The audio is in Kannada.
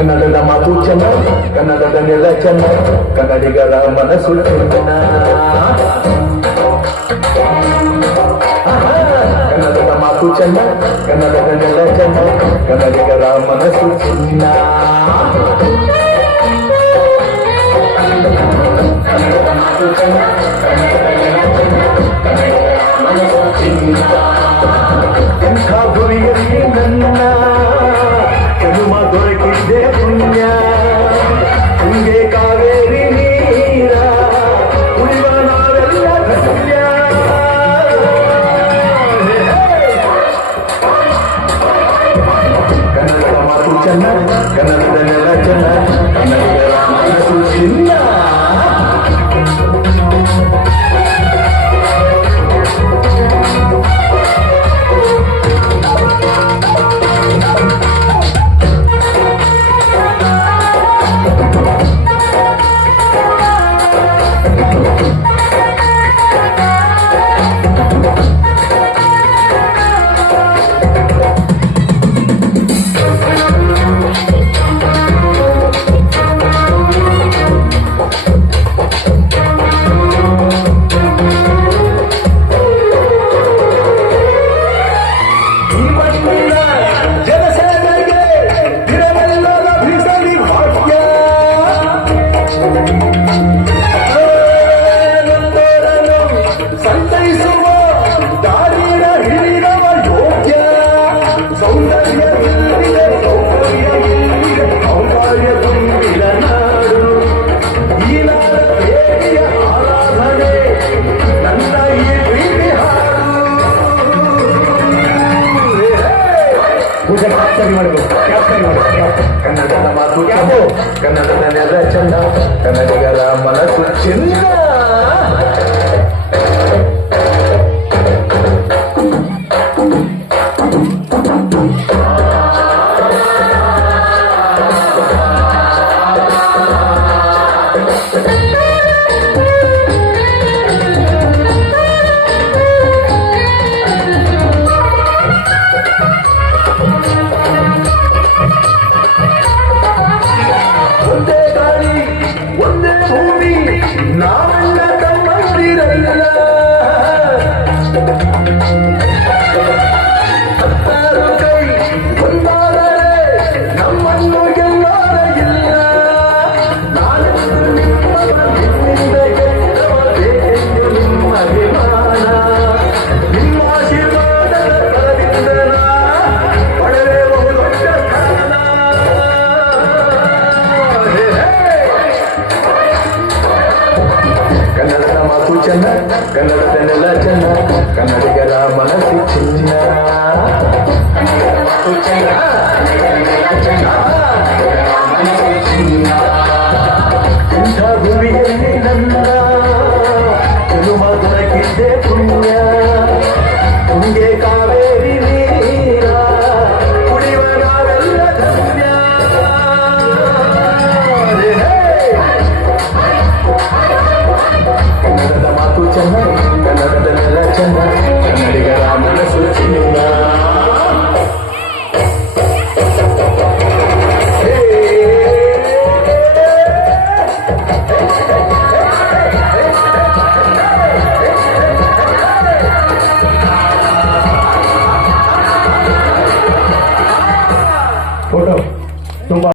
ಕನ್ನಡದ ಮಾತು ಚೆನ್ನ, ಕನ್ನಡದ ನೆಲ ಚೆನ್ನ, ಕನ್ನಡಿಗರ ಮನಸ್ಸು ಚೆನ್ನ. ಕನ್ನಡದ ಮಾತು ಚೆನ್ನ, ಕನ್ನಡದ ನೆಲ ಚೆನ್ನ, ಕನ್ನಡಿಗರ ಮನಸ್ಸು ಚಿನ್ನ. ಕನ್ನಡದ ಮಾತು ಚೆನ್ನ, ಕನ್ನಡದ ನೆಲ ಚೆನ್ನ, ಕನ್ನಡಿಗರ ಮನಸ್ಸು ಚಿನ್ನ. ಎಂಥ ಗುರಿಯಲ್ಲಿ ನನ್ನ ಜನುಮ ದೊರಕಿದೆ ಪುಣ್ಯ, ತುಂಗೆ ಕಾವೇರಿ ನೀರ ಉಳಿವ ನಾವೆಲ್ಲ ಧನ್ಯ. ಕನ್ನಡದ ಮಾತು ಚೆನ್ನ, ಕನ್ನಡದ ನೆಲ ಚೆನ್ನ, ಕನ್ನಡಿಗರ ಮನಸ್ಸು ಚಿನ್ನ. ಸಂತೈಸುವ ದಾರಿಯ ಹಿಡಿದವ ಯೋಗ್ಯ, ಸೌಂದರ್ಯ ತುಂಬಿದ ಸೌಕರ್ಯ ತುಂಬಿದ ಔದಾರ್ಯ ತುಂಬಿದ ನಾಡು. ಈ ನಾಡ ದೇವಿಯ ಆರಾಧನೆ ನನ್ನ ಈ ಪ್ರೀತಿ ಹಾಡು. ಕ್ಯಾಪ್ಚರ್ ಮಾಡಬೇಕು, ಕ್ಯಾಪ್ಚರ್ ಮಾಡಬೇಕು. ಕನ್ನಡದ ಮಾತು ಯಾವು, ಕನ್ನಡದ ನೆಲ ಚೆನ್ನ, ಕನ್ನಡಿಗರ ಮನಸ್ಸು ಚಿನ್ನ. ಒಂದೇ ಗಾಳಿ ಒಂದೇ ಭೂಮಿ ನಾವೆಲ್ಲ ತಮ್ಮಂದಿರಲ್ಲ, ಹತ್ತಾರು ಕೈ ಒಂದಾದರೆ ನಮ್ಮನ್ನು ಗೆಲ್ಲೋರ ಇಲ್ಲ. ನಾನೆಂದು ನಿಮ್ಮಿಂದ ಗೆಲ್ಲಬೇಕೆಂದು ನಿಮ್ಮ ಅಭಿಮಾನ, ನಿಮ್ಮ ಆಶೀರ್ವಾದದ ಬಲದಿಂದ ಪಡೆಯುವುದು ದೊಡ್ಡ ಸ್ಥಾನ. ಕನ್ನಡದ ಮಾತು ಚೆನ್ನ, ಕನ್ನಡದ ನೆಲ ಚೆನ್ನ, ಕನ್ನಡಿಗರ ಮನಸ್ಸು ಚಿನ್ನ. ಕನ್ನಡದ ಮಾತು ಚೆನ್ನ, ಕನ್ನಡದ ನೆಲ ಚೆನ್ನ, ಮನಸ್ಸು ಚಿನ್ನ. ಇಂಥ ಭೂಮಿಯಲ್ಲಿ ನನ್ನ ಜನುಮ ದೊರಕಿದೆ ಪುಣ್ಯ, ತುಂಗೆ ಕಾವೇರಿ ನೀರ ಕುಡಿಯುವ ನಾವೆಲ್ಲ ಧನ್ಯ. ಕನ್ನಡದ ಮಾತು ಚೆನ್ನ, ಕನ್ನಡದ ನೆಲ ಚೆನ್ನ, ಕನ್ನಡಿಗರ ಮನಸ್ಸು ಚಿನ್ನ.